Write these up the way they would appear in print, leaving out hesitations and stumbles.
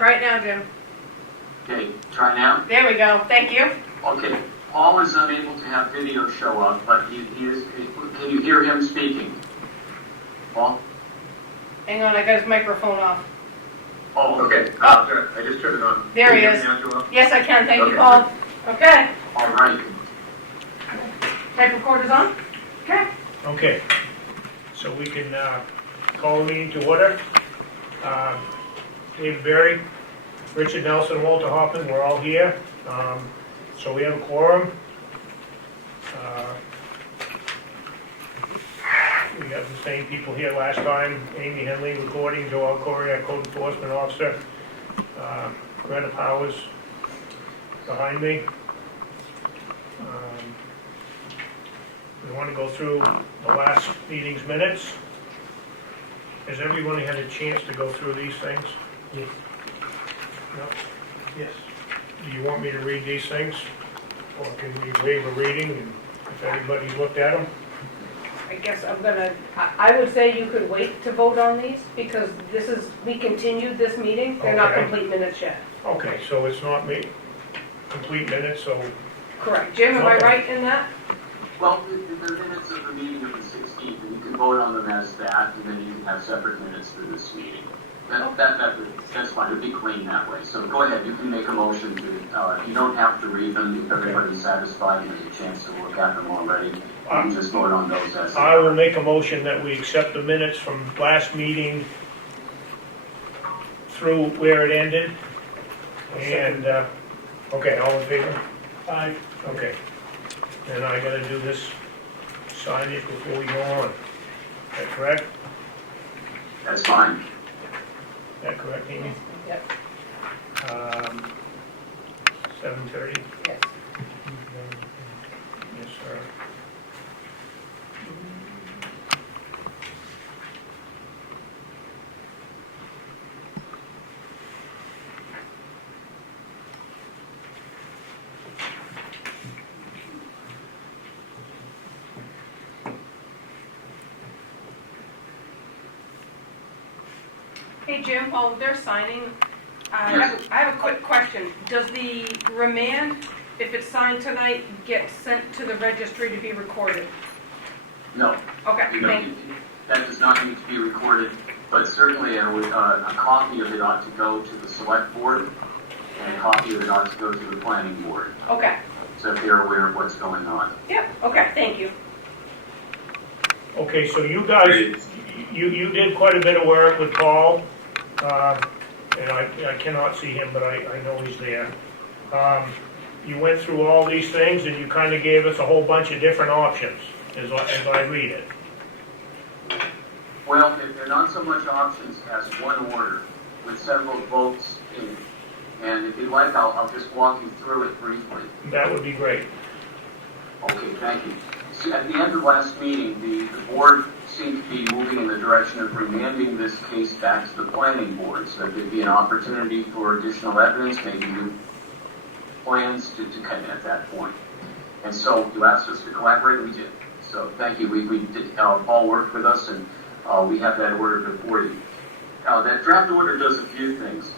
Try it now, Jim. Okay, try now. There we go. Thank you. Okay, Paul is unable to have video show up, but he is, can you hear him speaking? Paul? Hang on, I got his microphone off. Oh, Okay, I just turned it on. There he Can you is. hear me now, Joel? Yes, I can. Thank you, Okay, Paul. Okay. all right. Tape recorder's on? Okay. Okay, so we can call the meeting to order. David Berry, Richard Nelson, Walter Hoffman, we're all here. So we have a quorum. We have the same people here last time. Amy Henley recording, Joel Corey, our code enforcement officer. Greta Powers behind me. We want to go through the last meeting's minutes. Has everyone had a chance to go through these things? Yes. No? Yes. Do you want me to read these things? Or can we waive a reading and if everybody's looked at them? I guess I would say you could wait to vote on these because we continued this meeting. They're not Okay. complete minutes yet. Okay, so it's not complete minutes, so, Correct. Jim, am I Okay. right in that? Well, the minutes of the meeting of the 16th, and you can vote on them as that, and then you can have separate minutes for this meeting. That's fine, it'd be clean that way. So go ahead, you can make a motion to, you don't have to read them if everybody's satisfied and has a chance to look at them already. You can just vote on those as. I will make a motion that we accept the minutes from last meeting through where it ended. And, okay, all in favor? Aye. Okay. And I gotta do this signage before we go on. Is that correct? That's fine. Is that correct, Amy? Yep. 7:30? Yes. Yes, sir. Hey, Jim, while they're signing, I have a quick question. Does the remand, if it's signed tonight, get sent to the registry to be recorded? No. Okay, You thank don't, you. that does not need to be recorded, but certainly a copy of it ought to go to the select board, and a copy of it ought to go to the planning board, Okay. so if they're aware of what's going on. Yep, okay, thank you. Okay, so you guys, you did quite a bit of work with Paul, and I cannot see him, but I know he's there. You went through all these things and you kind of gave us a whole bunch of different options, as I read it. Well, they're not so much options as one order with several votes in it. And if you'd like, I'll just walk you through it briefly. That would be great. Okay, thank you. See, at the end of last meeting, the board seemed to be moving in the direction of remanding this case back to the planning board so that there'd be an opportunity for additional evidence, maybe new plans to come in at that point. And so you asked us to collaborate, we did. So thank you. We did, Paul worked with us, and we have that order before you. That draft order does a few things.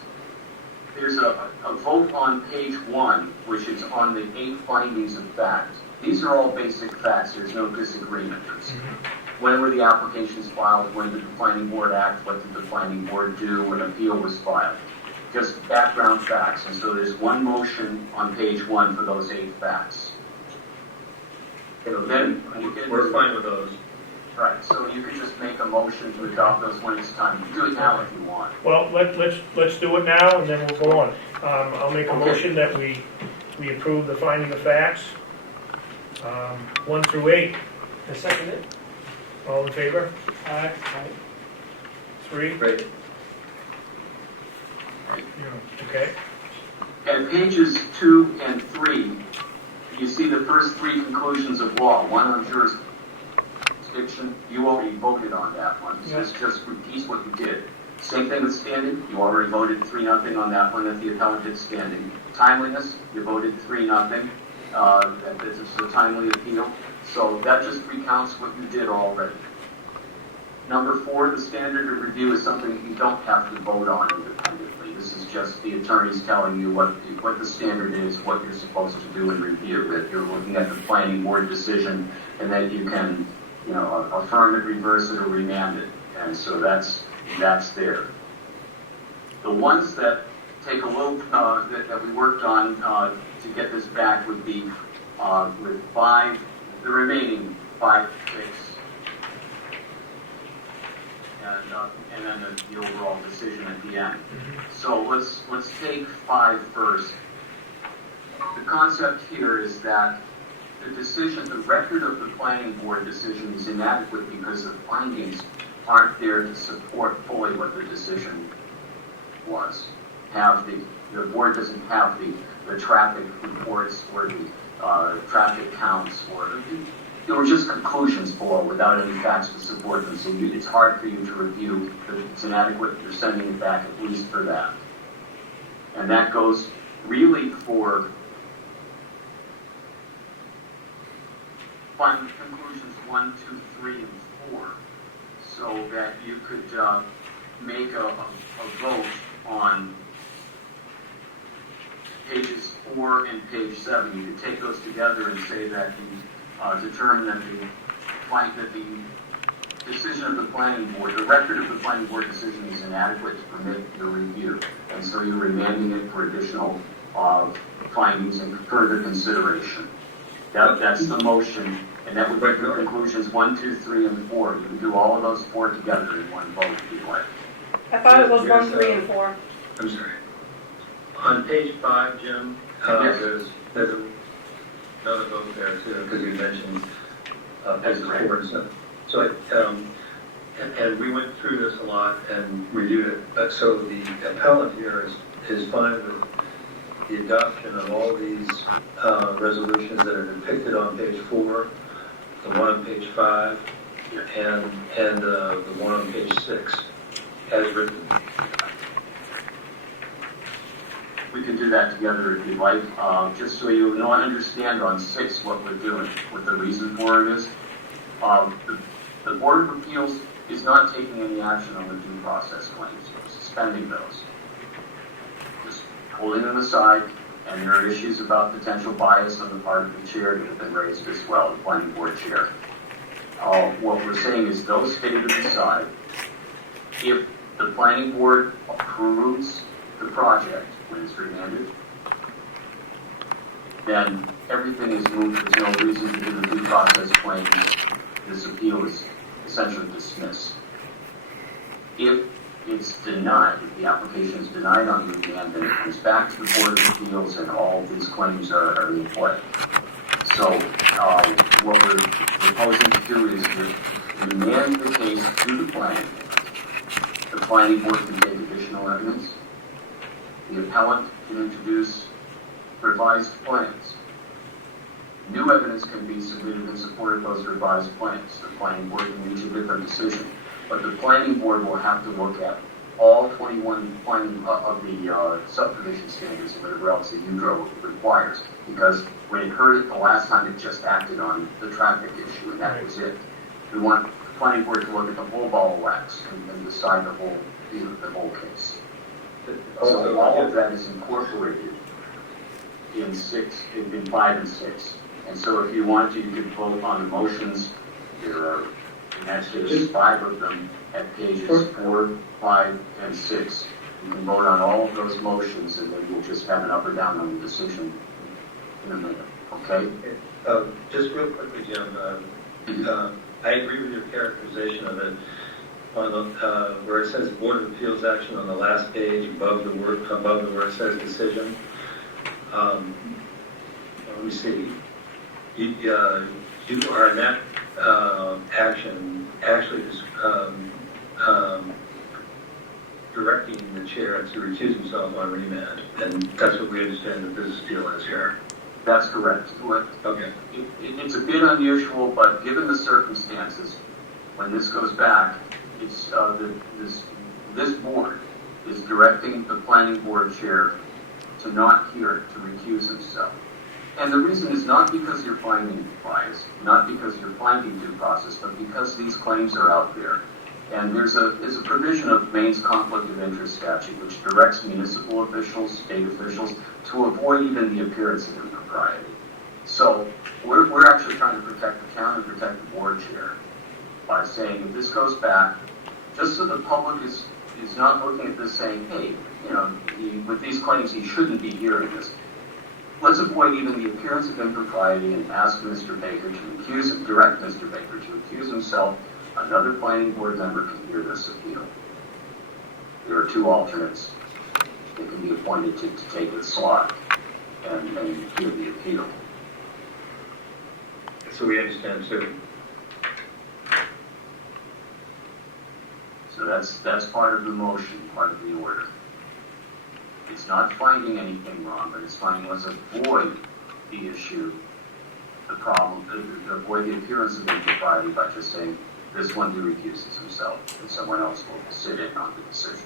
There's a vote on page 1, which is on the 8 findings of fact. These are all basic facts. There's no disagreement. When were the applications filed? When did the planning board act? What did the planning board do when an appeal was filed? Just background facts. And so there's one motion on page 1 for those 8 facts. Then We're fine with those. right. So you could just make a motion to adopt those when it's time. You can do it now if you want. Well, let's do it now and then we'll go on. I'll make a motion that we approve the finding of facts, 1 through 8. I second it. All in favor? Aye. 3? Great. Okay. At pages 2 and 3, you see the first 3 conclusions of law. One on jurisdiction, you already voted on that one. So this just repeats what you did. Same thing with standing, you already voted 3-0 on that one that the appellant did standing. Timeliness, you voted 3-0, that this is a timely appeal. So that just recounts what you did already. Number 4, the standard of review is something you don't have to vote on independently. This is just the attorneys telling you what the standard is, what you're supposed to do in review, that you're looking at the planning board decision, and that you can, affirm it, reverse it, or remand it. And so that's there. The ones that take a little, that we worked on to get this back would be with the remaining 5 picks, and then the overall decision at the end. So let's take 5 first. The concept here is that the record of the planning board decision is inadequate because the findings aren't there to support fully what the decision was. The board doesn't have the traffic reports or the traffic counts, or there were just conclusions below without any facts to support them. So it's hard for you to review that it's inadequate. You're sending it back at least for that. And that goes really for conclusions 1, 2, 3, and 4, so that you could make a vote on pages 4 and page 7. You could take those together and say that you determine that the decision of the planning board, the record of the planning board decision is inadequate to permit your review, and so you're remanding it for additional findings and further consideration. That's the motion, and that would be the conclusions 1, 2, 3, and 4. You can do all of those 4 together in one vote if you like. I thought it was 1, 3, and 4. I'm sorry. On page 5, Jim, Yes. there's another vote there too, because you mentioned pages 4 and 7. So, and we went through this a lot and reviewed it. So the appellant here is fine with the adoption of all these resolutions that are depicted on page 4, the one on page 5, and the one on page 6, as written. We can do that together if you'd like. Just so you know, understand on 6 what we're doing, what the reason for it is. The Board of Appeals is not taking any action on the due process claims, suspending those. Just holding them aside, and there are issues about potential bias on the part of the chair that have been raised as well, the planning board chair. What we're saying is those stay to the side. If the planning board approves the project when it's remanded, then everything is moved. There's no reason to do the due process claims. This appeal is essentially dismissed. If it's denied, if the application is denied on remand, then it comes back to the Board of Appeals and all of these claims are in play. So what we're proposing to do is to remand the case to the planning. The planning board can take additional evidence. The appellant can introduce revised plans. New evidence can be submitted in support of those revised plans. The planning board can reach a different decision. But the planning board will have to look at all 21 of the subdivision standards and whatever else the UDRO requires. Because when it heard it the last time, it just acted on the traffic issue, and that was it. We want the planning board to look at the whole ball of wax and decide the whole case. So all of that is incorporated in 5 and 6. And so if you want to, you could vote on the motions. There are, in that case, 5 of them at pages 4, 5, and 6. You can vote on all of those motions, and then you'll just have an up or down on the decision in a minute. Okay? Just real quickly, Jim, I agree with your characterization of it. On the, where it says Board of Appeals action on the last page, above the where it says decision. Let me see. You are in that action actually directing the chair to recuse himself on remand, and that's what we understand the business deal is here. That's correct. Okay. It's a bit unusual, but given the circumstances, when this goes back, it's this board is directing the planning board chair to not hear it, to recuse himself. And the reason is not because you're finding bias, not because you're finding due process, but because these claims are out there. And there's a provision of Maine's conflict of interest statute which directs municipal officials, state officials, to avoid even the appearance of impropriety. So we're actually trying to protect the town and protect the board chair by saying if this goes back, just so the public is not looking at this saying, hey, with these claims he shouldn't be hearing this. Let's avoid even the appearance of impropriety and ask Mr. Baker to direct Mr. Baker to accuse himself. Another planning board member can hear this appeal. There are two alternates. They can be appointed to take the slot and hear the appeal. So we understand too. So that's part of the motion, part of the order. It's not finding anything wrong, but it's finding let's avoid the issue, the problem, avoid the appearance of impropriety by just saying this one he recuses himself and someone else will sit in on the decision.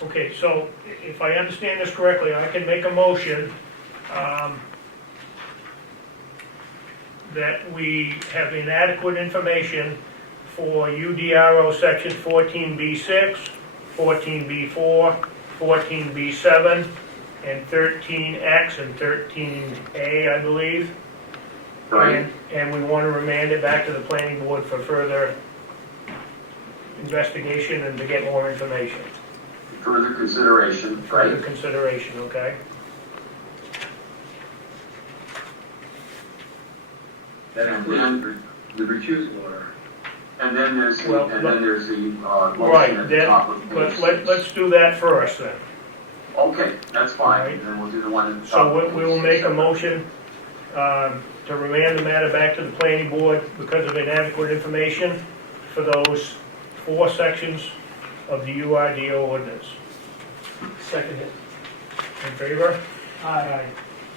Okay, so if I understand this correctly, I can make a motion that we have inadequate information for UDRO section 14B6, 14B4, 14B7, and 13X and 13A, I believe. Right. And we want to remand it back to the planning board for further investigation and to get more information. Further consideration, Further right? consideration, okay? That includes the recusal order. And then there's the, Well, motion Right, at the then, top of page let's do that first then. Okay, that's fine. Alright. And then we'll do the one at the top. So of we page will make a 6. motion to remand the matter back to the planning board because of inadequate information for those 4 sections of the UIDO ordinance. Second it. In favor? Aye.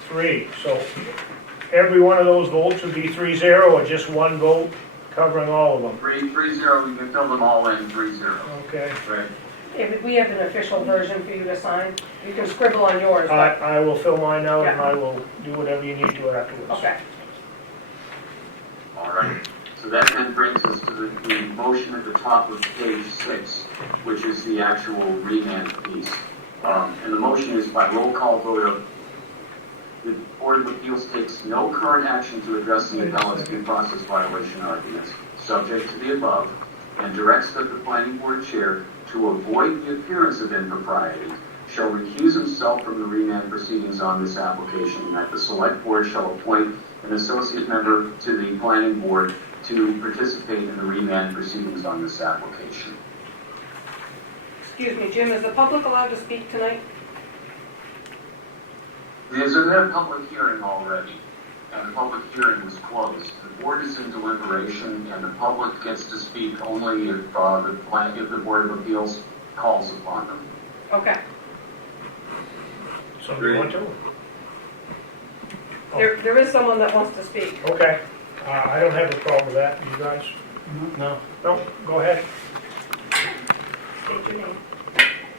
3. So every one of those votes would be 3-0 or just one vote covering all of them? 3-0, you can fill them all in 3-0. Okay. Right. David, we have an official version for you to sign. You can scribble on yours, but, I will fill mine out and Yeah. I will do whatever you need to afterwards. okay. All right. So that then brings us to the motion at the top of page 6, which is the actual remand piece. And the motion is by roll call vote of the Board of Appeals takes no current action to address the appellant's due process violation arguments, subject to the above, and directs that the planning board chair, to avoid the appearance of impropriety, shall recuse himself from the remand proceedings on this application, and that the select board shall appoint an associate member to the planning board to participate in the remand proceedings on this application. Excuse me, Jim, is the public allowed to speak tonight? There's been a public hearing already, and the public hearing was closed. The board is in deliberation, and the public gets to speak only if the Board of Appeals calls upon them. Okay. So you want to? There is someone that wants to speak. Okay. I don't have a problem with that. You guys? No. No, go ahead. State your name.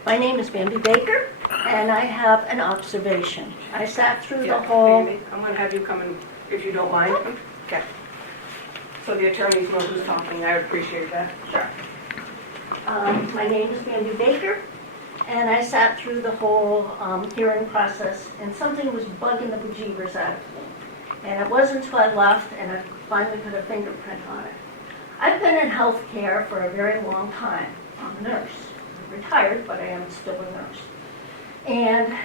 My name is Bambi Baker, and I have an observation. I sat through the Yeah, whole... Amy, I'm going to have you come in, if you don't mind. Okay. So the attorneys know who's talking. I would appreciate that. Sure. My name is Bambi Baker, and I sat through the whole hearing process, and something was bugging the bejeebers out of me. And it wasn't until I left and I finally put a fingerprint on it. I've been in healthcare for a very long time. I'm a nurse. I'm retired, but I am still a nurse. And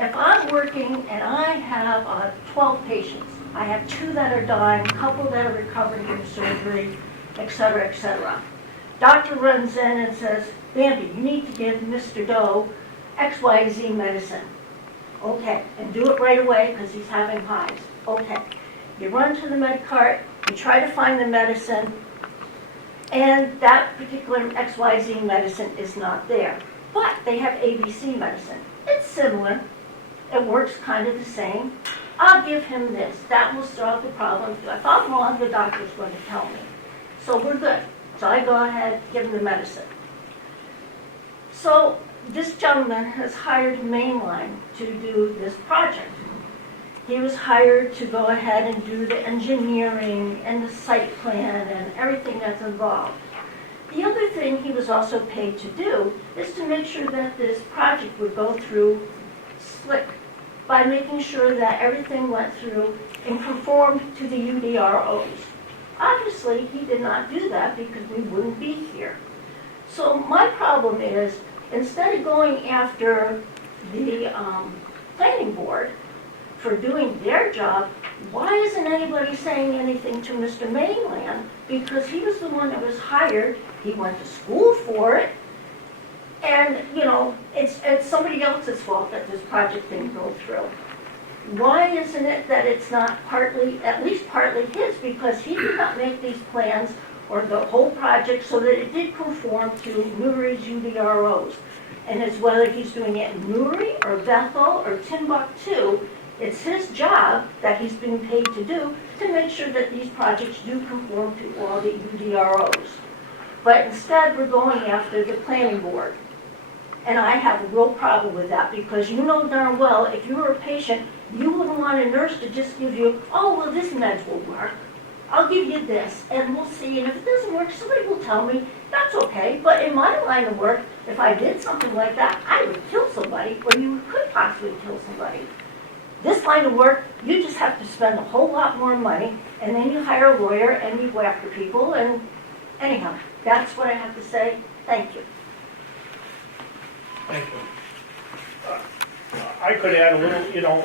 if I'm working and I have 12 patients, I have 2 that are dying, a couple that are recovering from surgery, et cetera, et cetera. Doctor runs in and says, Bambi, you need to give Mr. Doe XYZ medicine. Okay, and do it right away because he's having highs. Okay. You run to the med cart, you try to find the medicine, and that particular XYZ medicine is not there. But they have ABC medicine. It's similar. It works kind of the same. I'll give him this. That will solve the problem. If I'm wrong, the doctor's going to tell me. So we're good. So I go ahead, give him the medicine. So this gentleman has hired Mainline to do this project. He was hired to go ahead and do the engineering and the site plan and everything that's involved. The other thing he was also paid to do is to make sure that this project would go through slick by making sure that everything went through and conformed to the UDROs. Obviously, he did not do that because we wouldn't be here. So my problem is, instead of going after the planning board for doing their job, why isn't anybody saying anything to Mr. Mainland? Because he was the one that was hired, he went to school for it, and, you know, it's somebody else's fault that this project didn't go through. Why isn't it that it's not partly, at least partly his, because he did not make these plans or the whole project so that it did conform to Newry's UDROs. And it's whether he's doing it in Newry or Bethel or Timbuktu, it's his job that he's been paid to do to make sure that these projects do conform to all the UDROs. But instead, we're going after the planning board. And I have a real problem with that because you know darn well, if you were a patient, you wouldn't want a nurse to just give you, oh, well, this meds will work. I'll give you this, and we'll see. And if it doesn't work, somebody will tell me, that's okay. But in my line of work, if I did something like that, I would kill somebody, or you could possibly kill somebody. This line of work, you just have to spend a whole lot more money, and then you hire a lawyer, and you go after people, and anyhow, that's what I have to say. Thank you. Thank you. I could add a little, you know,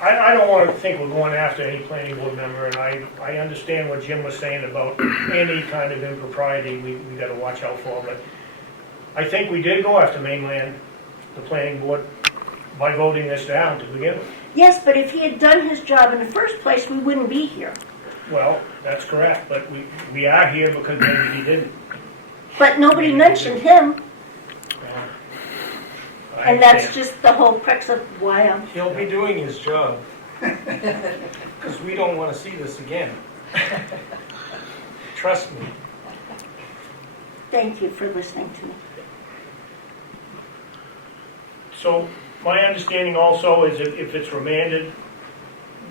I don't want to think we're going after any planning board member, and I understand what Jim was saying about any kind of impropriety we got to watch out for, but I think we did go after Mainland, the planning board, by voting this down to begin with. Yes, but if he had done his job in the first place, we wouldn't be here. Well, that's correct, but we are here because maybe he didn't. But nobody mentioned him, Well, I and that's understand. just the whole crux of why I'm... He'll be doing his job. Because we don't want to see this again. Trust me. Thank you for listening to me. So my understanding also is if it's remanded,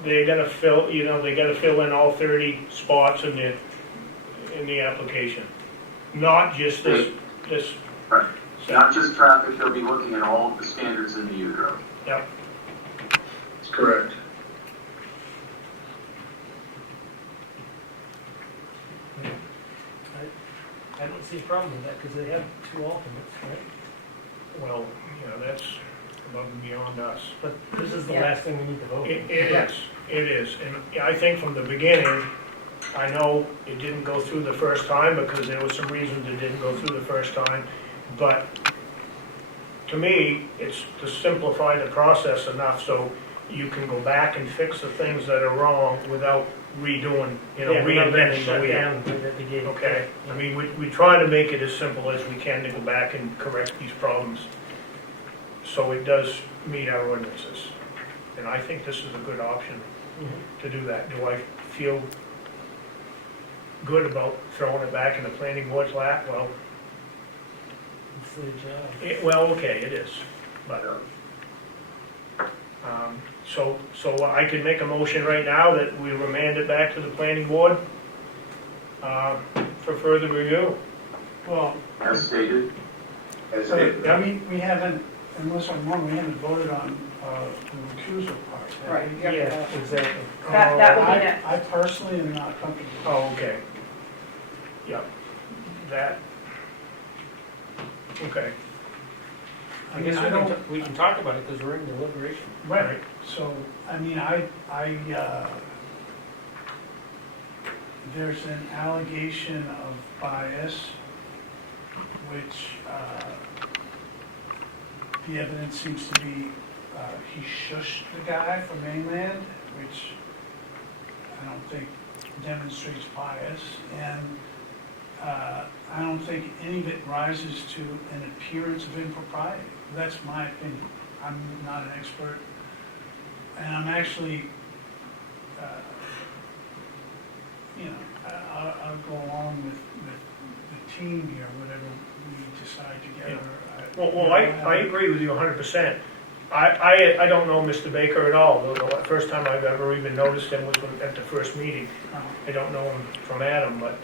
they're gonna fill, you know, they gotta fill in all 30 spots in the application. Not just this. Right. Not just traffic, they'll be looking at all of the standards in the UDRO. Yep. That's correct. I don't see a problem with that because they have 2 alternates, right? Well, you know, that's above and beyond us. But this is the Yeah. last thing we need to vote on. It is. And I think from the beginning, I know it didn't go through the first time because there was some reasons it didn't go through the first time. But to me, it's to simplify the process enough so you can go back and fix the things that are wrong without redoing, you know, Yeah, we're not gonna reinventing the shut wheel. down right at the gate. Okay, I mean, we try to make it as simple as we can to go back and correct these problems. So it does meet our ordinances. And I think this is a good option Mhm. to do that. Do I feel good about throwing it back in the planning board's lap? Well, It's their job. okay, it is, but, so I could make a motion right now that we remand it back to the planning board, for further review. Well, As stated, As So, they- we haven't, unless I'm wrong, we haven't voted on the recusal part. have Right, we? yeah, exactly. That would be next. I personally am not comfortable. Oh, okay. Yep, that, okay. I guess I don't, we can talk about it because we're in deliberation. right, so, I mean, there's an allegation of bias, which, the evidence seems to be, he shushed the guy from Mainland, which I don't think demonstrates bias, and, I don't think any of it rises to an appearance of impropriety. That's my opinion. I'm not an expert, and I'm actually, you know, I'll go along with team here, whatever we decide together. Well, I agree with you 100%. I don't know Mr. Baker at all. The first time I've ever even noticed him was at the first meeting. I don't know him from Adam, but,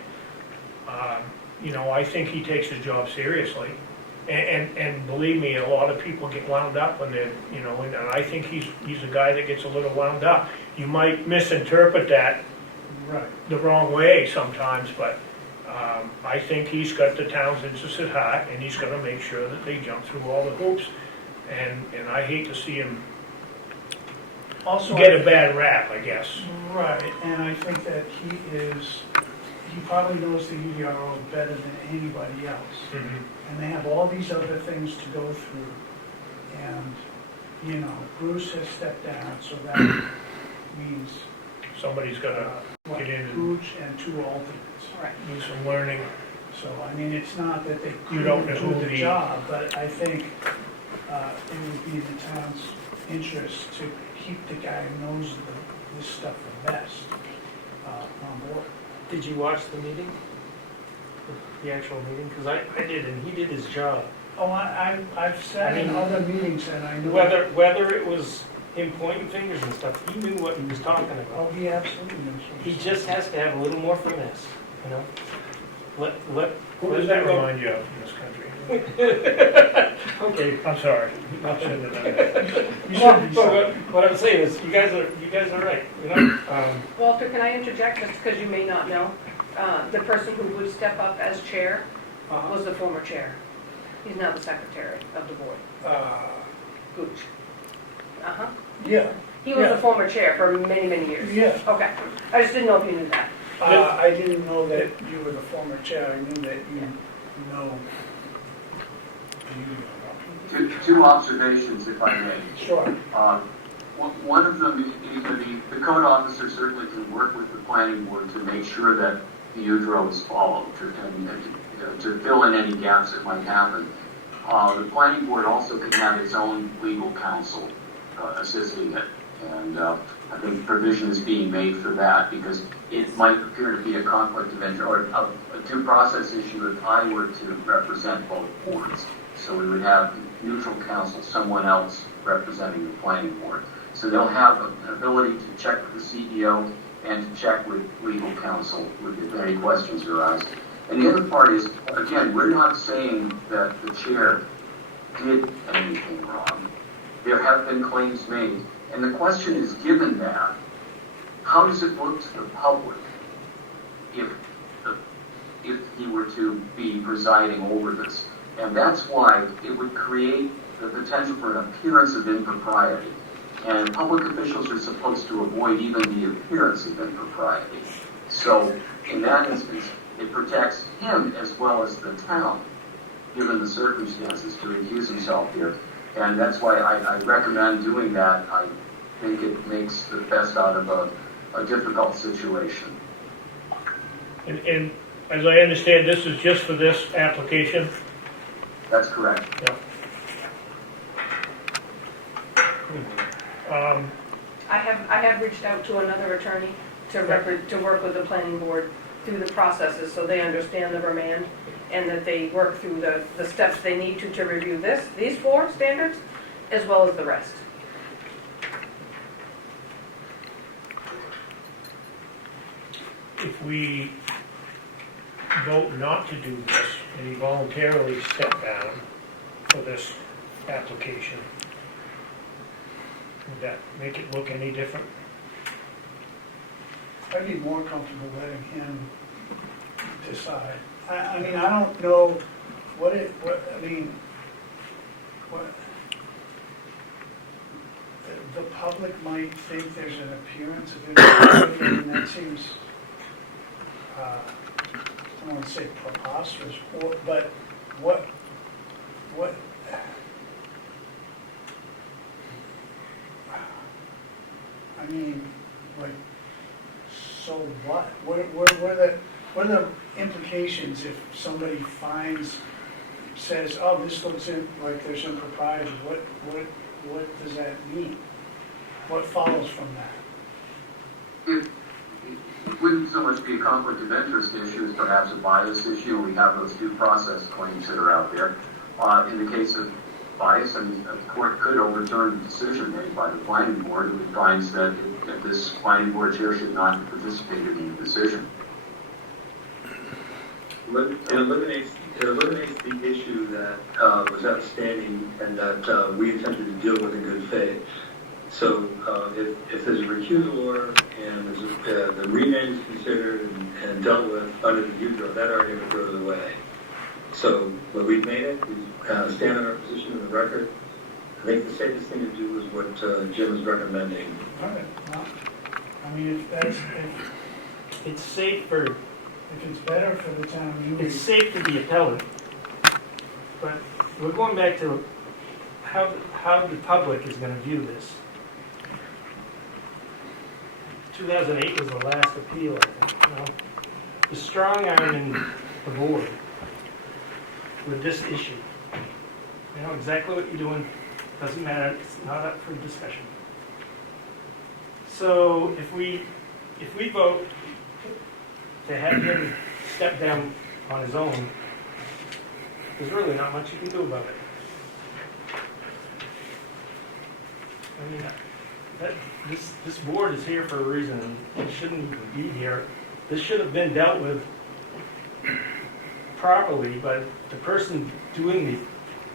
I think he takes his job seriously. And believe me, a lot of people get wound up when they're, and I think he's a guy that gets a little wound up. You might misinterpret that Right. the wrong way sometimes, but I think he's got the town's interest at heart, and he's gonna make sure that they jump through all the hoops. And I hate to see him Also, get a bad rap, I guess. Right, and I think that he probably knows the UDRO better than anybody else. And they have all these other things to go through. And, Bruce has stepped down, so that means Somebody's gotta get in and Bruce and 2 alternates. Right. do some learning. So, I mean, it's not that they You don't know couldn't do who the the- job, but I think it would be in the town's interest to keep the guy who knows this stuff the best on board. Did you watch the meeting? The actual meeting? Because I did, and he did his job. Oh, I've sat in other meetings and I know. Whether it was him pointing fingers and stuff, he knew what he was talking about. Oh, he absolutely knows. what He he's just has to have a little more finesse, Let. Who does that remind you of in this country? Okay. I'm sorry. I shouldn't have done that. You should be sorry. What I'm saying is, you guys are right, Walter, can I interject, just because you may not know? The person who would step up as chair was the former chair. He's now the secretary of the board, Gooch. Uh-huh. Yeah, He was Yeah. the former chair for many, many years. yeah. Okay, I just didn't know if you knew that. I didn't know that you were the former chair. I knew that you know. Two observations, if I may. Sure. One of them, the code officer certainly can work with the planning board to make sure that the UDRO is followed and to fill in any gaps that might happen. The planning board also can have its own legal counsel assisting it. And I think provision is being made for that because it might appear to be a conflict of interest or a due process issue if I were to represent both boards. So we would have neutral counsel, someone else representing the planning board. So they'll have an ability to check with the CEO and to check with legal counsel if any questions arise. And the other part is, again, we're not saying that the chair did anything wrong. There have been claims made. And the question is, given that, how does it look to the public if he were to be presiding over this? And that's why it would create the potential for an appearance of impropriety. And public officials are supposed to avoid even the appearance of impropriety. So in that instance, it protects him as well as the town, given the circumstances, to recuse himself here. And that's why I recommend doing that. I think it makes the best out of a difficult situation. And as I understand, this is just for this application? That's correct. Yeah. I have reached out to another attorney to work with the planning board through the processes so they understand the remand and that they work through the steps they need to review these 4 standards as well as the rest. If we vote not to do this and he voluntarily step down for this application, would that make it look any different? I'd be more comfortable letting him decide. I mean, I don't know what, the public might think there's an appearance of impropriety, and that seems, I don't want to say preposterous, but what, I mean, like, so what? What are the implications if somebody says, oh, this looks like there's impropriety? What does that mean? What follows from that? It wouldn't so much be a conflict of interest issue as perhaps a bias issue. We have those due process claims that are out there. In the case of bias, I mean, the court could overturn the decision made by the planning board if it finds that this planning board chair should not have participated in the decision. It eliminates the issue that was outstanding and that we attempted to deal with in good faith. So if there's a recusal order and the remand is considered and dealt with under the UDRO, that argument goes away. So when we've made it, we stand on our position in the record. I think the safest thing to do is what Jim is recommending. All right, well, I mean, if It's safe for, it's better for the town of Newry. it's safe for the appellant, but we're going back to how the public is gonna view this. 2008 was the last appeal, I think, you know? The strong arming the board with this issue. You know exactly what you're doing, doesn't matter, it's not up for discussion. So if we vote to have him step down on his own, there's really not much you can do about it. I mean, this board is here for a reason, and it shouldn't even be here. This should have been dealt with properly, but the person doing the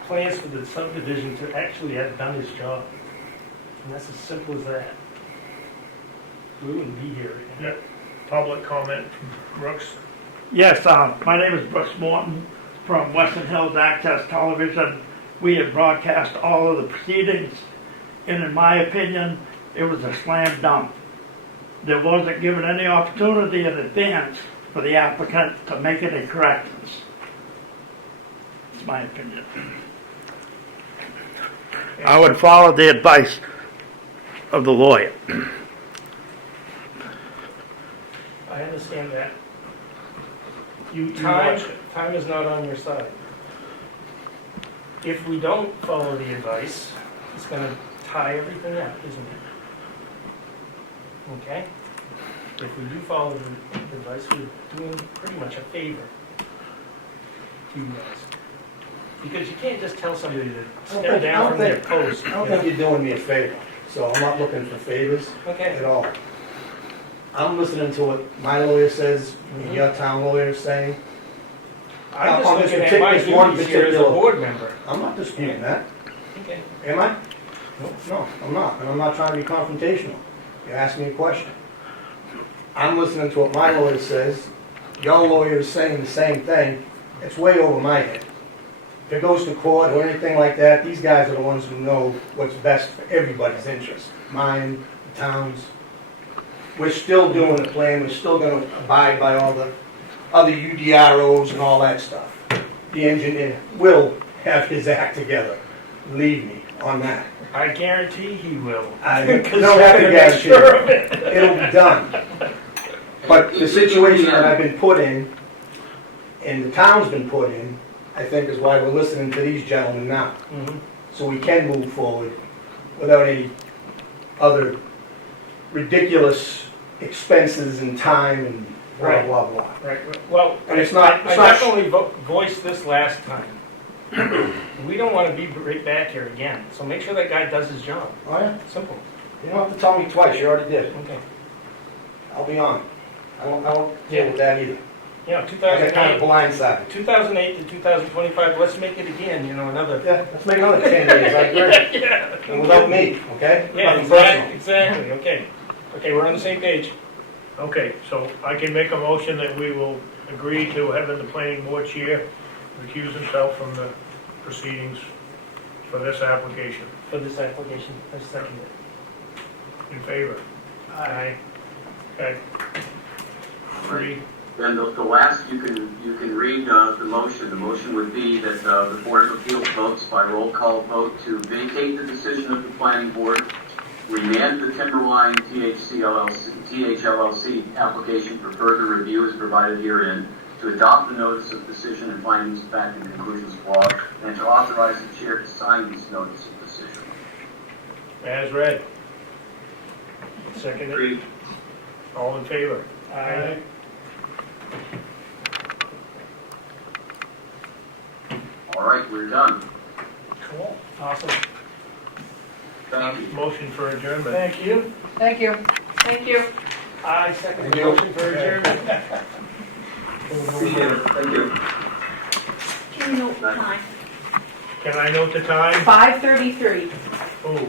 plans for the subdivision to actually have done his job. And that's as simple as that. We wouldn't be here. Yeah. Public comment, Brooks. Yes, my name is Brooks Morton from Western Hills Access Television. We have broadcast all of the proceedings, and in my opinion, it was a slam dunk. There wasn't given any opportunity in advance for the applicant to make any corrections. It's my opinion. I would follow the advice of the lawyer. I understand that. You watch it. Time is not on your side. If we don't follow the advice, it's gonna tie everything up, isn't it? Okay? If we do follow the advice, we're doing pretty much a favor to you guys. Because you can't just tell somebody to step down from their post. I don't think you're doing me a favor, so I'm not looking for favors Okay, at all. I'm listening to what my lawyer says, and your town lawyer is saying. I'm on just this looking at my particular- one duties here as a particular- board member. I'm not disputing that, Okay. am I? Nope. No, I'm not, and I'm not trying to be confrontational. You asked me a question. I'm listening to what my lawyer says, your lawyer is saying the same thing. It's way over my head. If it goes to court or anything like that, these guys are the ones who know what's best for everybody's interest. Mine, the town's. We're still doing the plan, we're still gonna abide by all the other UDROs and all that stuff. The engineer will have his act together, believe me on that. I guarantee he will. I Because don't you're have to gonna make guarantee sure it. of it. It'll be done. But the situation that I've been put in, and the town's been put in, I think is why we're listening to these gentlemen now. Mhm. So we can move forward without any other ridiculous expenses and time and blah, Right. blah, blah. Right, well, And it's not- I definitely voiced this last time. We don't want to be right back here again, so make sure that guy does his job. Oh, yeah? Simple. You don't have to tell me twice, you already did. Okay. I'll be on. I won't deal with that either. Yeah, I got kind of 2008, blindsided. 2008 to 2025, let's make it again, you know, another. Yeah, let's make another 10 years, I agree. Yeah. And without me, okay? Yeah, Nothing personal. exactly, okay. Okay, we're on the same page. Okay, so I can make a motion that we will agree to having the planning board chair recuse himself from the proceedings for this application. For this application, I second it. In favor? Aye. Okay. Three. Then the last, you can read the motion. The motion would be that the Board of Appeals votes by roll call vote to vacate the decision of the planning board, remand the Timberline THLLC application for further review as provided herein, to adopt the notice of decision and findings of fact and conclusions of law, and to authorize the chair to sign this notice of decision. As read. Second. Agreed. All in favor? Aye. All right, we're done. Cool. Awesome. Thank you. Motion for adjournment. Thank you. Thank you. Thank you. I second Thank the you. motion for adjournment. Appreciate it, thank you. Can you note the time? Can I note the time? 5:33. Oh,